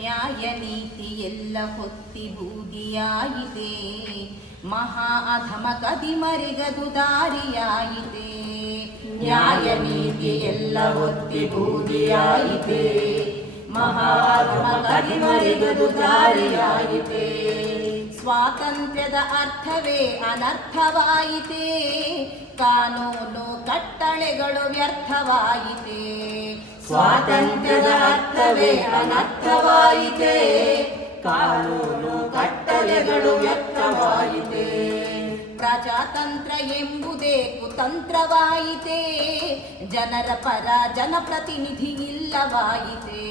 ನ್ಯಾಯ ನೀತಿ ಎಲ್ಲ ಹೊತ್ತಿ ಬೂದಿಯಾಯಿತೆ, ಮಹಾ ಅಧಮ ಕದಿಮರಿಗದು ದಾರಿಯಾಯಿತೆ. ನ್ಯಾಯ ನೀತಿ ಎಲ್ಲ ಹೊತ್ತಿ ಬೂದಿಯಾಯಿತೆ, ಮಹಾ ಅಧಮ ಕದಿಮರಿಗದು ದಾರಿಯಾಯಿತೆ. ಸ್ವಾತಂತ್ರ್ಯದ ಅರ್ಥವೇ ಅನರ್ಥವಾಯಿತೆ, ಕಾನೂನು ಕಟ್ಟಳೆಗಳು ವ್ಯರ್ಥವಾಯಿತೆ. ಸ್ವಾತಂತ್ರ್ಯದ ಅರ್ಥವೇ ಅನರ್ಥವಾಯಿತೆ, ಕಾನೂನು ಕಟ್ಟಳೆಗಳು ವ್ಯರ್ಥವಾಯಿತೆ. ಪ್ರಜಾತಂತ್ರ ಎಂಬುದೇ ಕುತಂತ್ರವಾಯಿತೆ, ಜನರ ಪರ ಜನಪ್ರತಿನಿಧಿ ಇಲ್ಲವಾಯಿತೆ.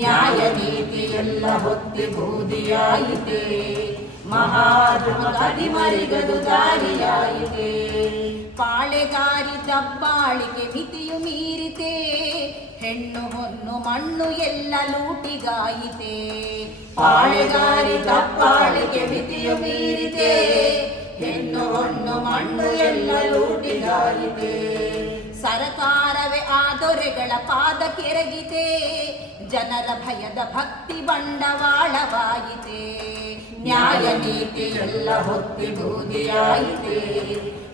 ನ್ಯಾಯ ನೀತಿ ಎಲ್ಲ ಹೊತ್ತಿ ಬೂದಿಯಾಯಿತೆ, ಮಹಾಧಮ ಕದಿಮರಿಗದು ದಾರಿಯಾಯಿತೆ. ಪಾಳೆಗಾರಿ ದಬ್ಬಾಳಿಕೆ ಮಿತಿಯು ಮೀರಿತೆ, ಹೆಣ್ಣು ಹೊನ್ನು ಮಣ್ಣು ಎಲ್ಲ ಲೂಟಿಗಾಯಿತೆ. ಪಾಳೆಗಾರಿ ದಬ್ಬಾಳಿಕೆ ಮಿತಿಯು ಮೀರಿತೆ, ಹೆಣ್ಣು ಹೊನ್ನು ಮಣ್ಣು ಎಲ್ಲ ಲೂಟಿಗಾಯಿತೆ. ಸರಕಾರವೇ ಆ ದೊರೆಗಳ ಪಾದ ಕೆರಗಿದೆ, ಜನರ ಭಯದ ಭಕ್ತಿ ಬಂಡವಾಳವಾಯಿತೆ. ನ್ಯಾಯ ನೀತಿ ಎಲ್ಲ ಹೊತ್ತಿ ಬೂದಿಯಾಯಿತೆ,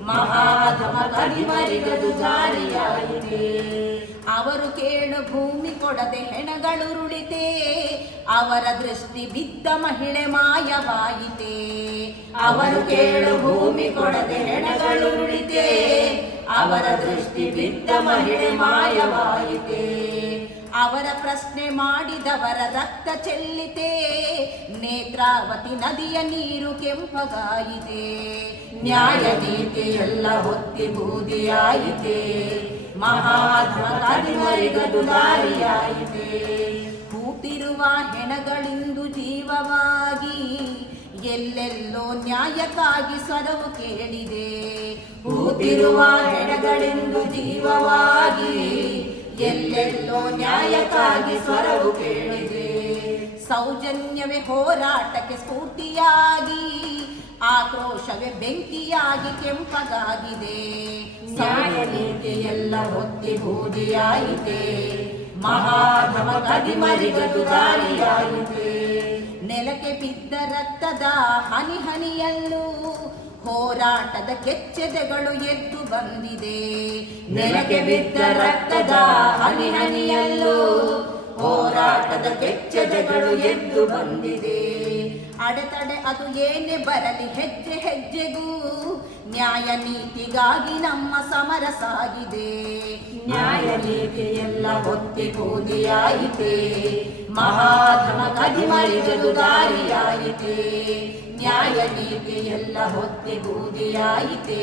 ಮಹಾಧಮ ಕದಿಮರಿಗದು ದಾರಿಯಾಯಿತೆ. ಅವರು ಕೇಳು ಭೂಮಿ ಕೊಡದೆ ಹೆಣಗಳುರುಳಿತೆ, ಅವರ ದೃಷ್ಟಿ ಬಿದ್ದ ಮಹಿಳೆ ಮಾಯವಾಯಿತೆ. ಅವರು ಕೇಳು ಭೂಮಿ ಕೊಡದೆ ಹೆಣಗಳುರುಳಿತೆ, ಅವರ ದೃಷ್ಟಿ ಬಿದ್ದ ಮಹಿಳೆ ಮಾಯವಾಯಿತೆ. ಅವರ ಪ್ರಶ್ನೆ ಮಾಡಿದವರ ರಕ್ತ ಚೆಲ್ಲಿತೆ, ನೇತ್ರಾವತಿ ನದಿಯ ನೀರು ಕೆಂಪಗಾಯಿತೆ. ನ್ಯಾಯ ನೀತಿ ಎಲ್ಲ ಹೊತ್ತಿ ಬೂದಿಯಾಯಿತೆ, ಮಹಾಧಮ ಕದಿಮರಿಗದು ದಾರಿಯಾಯಿತೆ. ಕೂತಿರುವ ಹೆಣಗಳಿಂದು ಜೀವವಾಗಿ, ಎಲ್ಲೆಲ್ಲೋ ನ್ಯಾಯಕ್ಕಾಗಿ ಸ್ವರವು ಕೇಳಿದೆ. ಕೂತಿರುವ ಹೆಣಗಳಿಂದು ಜೀವವಾಗಿ, ಎಲ್ಲೆಲ್ಲೋ ನ್ಯಾಯಕ್ಕಾಗಿ ಸ್ವರವು ಕೇಳಿದೆ. ಸೌಜನ್ಯವೇ ಹೋರಾಟಕ್ಕೆ ಸ್ಫೂರ್ತಿಯಾಗಿ, ಆಕ್ರೋಶವೇ ಬೆಂಕಿಯಾಗಿ ಕೆಂಪಗಾಗಿದೆ. ನ್ಯಾಯ ನೀತಿ ಎಲ್ಲ ಹೊತ್ತಿ ಬೂದಿಯಾಯಿತೆ, ಮಹಾಧಮ ಕದಿಮರಿಗದು ದಾರಿಯಾಯಿತೆ. ನೆಲಕ್ಕೆ ಬಿದ್ದ ರಕ್ತದ ಹನಿ ಹನಿಯಲ್ಲೂ ಹೋರಾಟದ ಕೆಚ್ಚೆದೆಗಳು ಎದ್ದು ಬಂದಿದೆ. ನೆಲಕ್ಕೆ ಬಿದ್ದ ರಕ್ತದ ಹನಿ ಹನಿಯಲ್ಲೂ ಹೋರಾಟದ ಕೆಚ್ಚೆದೆಗಳು ಎದ್ದು ಬಂದಿದೆ. ಅಡೆತಡೆ ಅದು ಏನೇ ಬರಲಿ ಹೆಜ್ಜೆ ಹೆಜ್ಜೆಗೂ, ನ್ಯಾಯ ನೀತಿಗಾಗಿ ನಮ್ಮ ಸಮರ ಸಾಗಿದೆ. ನ್ಯಾಯ ನೀತಿ ಎಲ್ಲ ಹೊತ್ತಿ ಬೂದಿಯಾಯಿತೆ, ಮಹಾಧಮ ಕದಿಮರಿಗದು ದಾರಿಯಾಯಿತೆ. ನ್ಯಾಯ ನೀತಿ ಎಲ್ಲ ಹೊತ್ತಿ ಬೂದಿಯಾಯಿತೆ,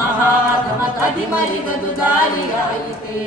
ಮಹಾಧಮ ಕದಿಮರಿಗದು ದಾರಿಯಾಯಿತೆ.